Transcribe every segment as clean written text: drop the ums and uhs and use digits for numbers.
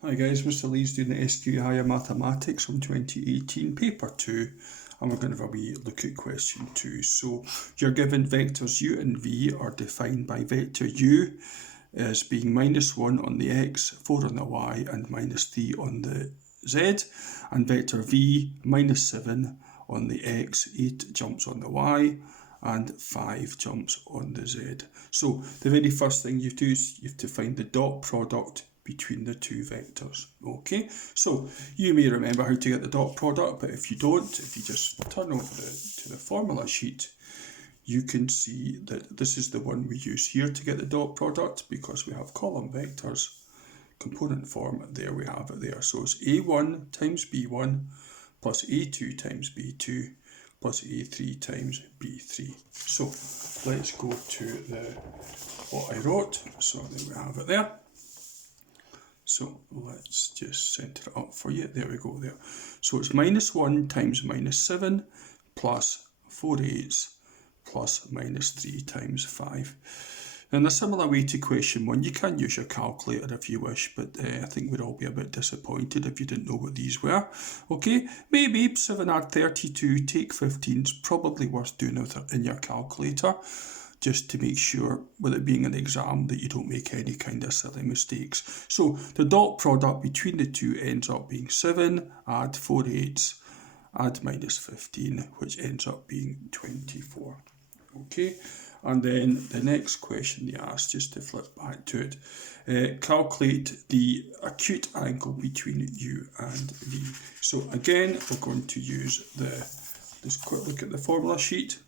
Hi guys, Mr. Lee's doing the SQA Higher Mathematics from 2018 paper 2, and we're going to have a wee look at question 2. So you're given vectors u and v are defined by vector u as being -1 on the x, 4 on the y and -3 on the z, and vector v -7 on the x, 8 jumps on the y and 5 jumps on the z. So the very first thing you do is you have to find the dot product between the two vectors. Okay, so you may remember how to get the dot product, but if you don't, if you just turn over to the formula sheet, you can see that this is the one we use here to get the dot product because we have column vectors, component form, there we have it there. So it's A1 times B1 plus A2 times B2 plus A3 times B3. So let's go to what I wrote. So there we have it there. So let's just center it up for you. There we go there. So it's -1 times -7 plus 4 eighths plus -3 times 5. In a similar way to question 1, you can use your calculator if you wish, but I think we'd all be a bit disappointed if you didn't know what these were. Okay, maybe 7 add 32, take 15 is probably worth doing in your calculator, just to make sure, with it being an exam, that you don't make any kind of silly mistakes. So the dot product between the two ends up being 7, add 4 eighths, add -15, which ends up being 24. Okay, and then the next question they asked, just to flip back to it, calculate the acute angle between u and v. So again, we're going to use let's quick look at the formula sheet.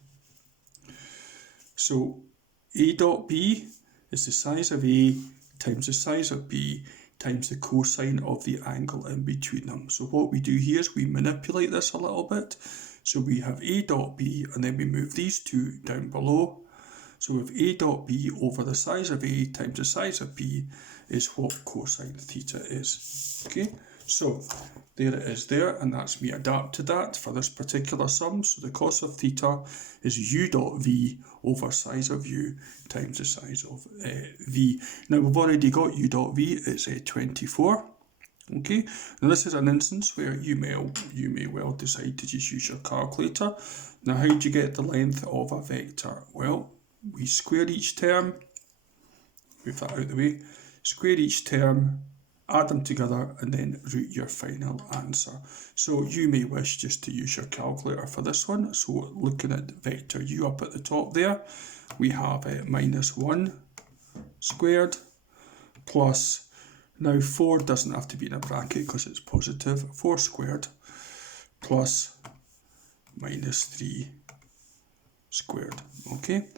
So A dot B is the size of A times the size of B times the cosine of the angle in between them. So what we do here is we manipulate this a little bit. So we have A dot B and then we move these two down below. So we have A dot B over the size of A times the size of B is what cosine theta is. Okay, so there it is there, and that's me adapted that for this particular sum. So the cos of theta is u dot v over size of u times the size of v. Now we've already got u dot v, it's 24. Okay, now this is an instance where you may well decide to just use your calculator. Now how do you get the length of a vector? Well, we square each term, move that out of the way, square each term, add them together and then root your final answer. So you may wish just to use your calculator for this one. So looking at vector u up at the top there, we have -1 squared plus, now 4 doesn't have to be in a bracket because it's positive, 4 squared plus -3 squared. Okay,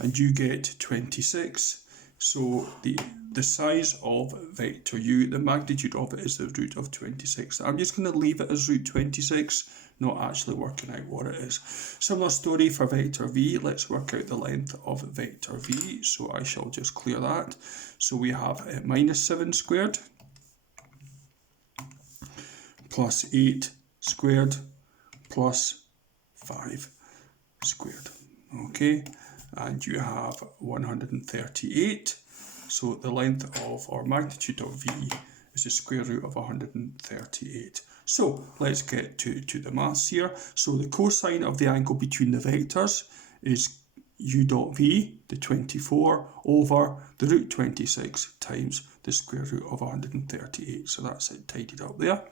and you get 26. So the size of vector u, the magnitude of it is the root of 26. I'm just going to leave it as root 26, not actually working out what it is. Similar story for vector v. Let's work out the length of vector v. So I shall just clear that. So we have -7 squared plus 8 squared plus 5 squared. Okay, and you have 138. So the length of, or magnitude of v is the square root of 138. So let's get to the maths here. So the cosine of the angle between the vectors is u dot v, the 24, over the root 26 times the square root of 138. So that's it tidied up there.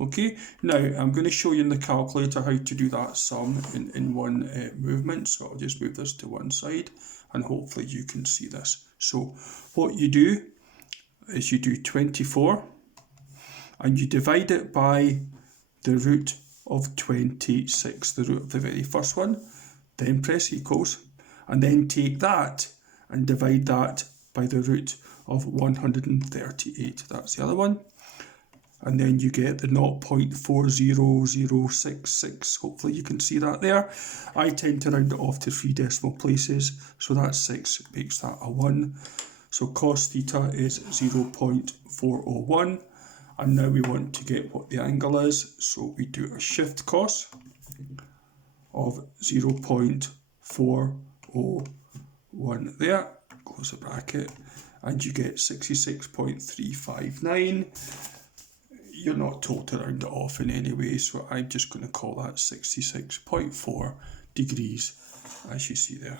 Okay, now I'm going to show you in the calculator how to do that sum in one movement. So I'll just move this to one side and hopefully you can see this. So what you do is you do 24 and you divide it by the root of 26, the root of the very first one, then press equals, and then take that and divide that by the root of 138. That's the other one. And then you get the 0.40066. Hopefully you can see that there. I tend to round it off to 3 decimal places, so that's 6, makes that a 1. So cos theta is 0.401. And now we want to get what the angle is, so we do a shift cos of 0.401 there, close the bracket, and you get 66.359. You're not told to round it off in any way, so I'm just going to call that 66.4 degrees, as you see there.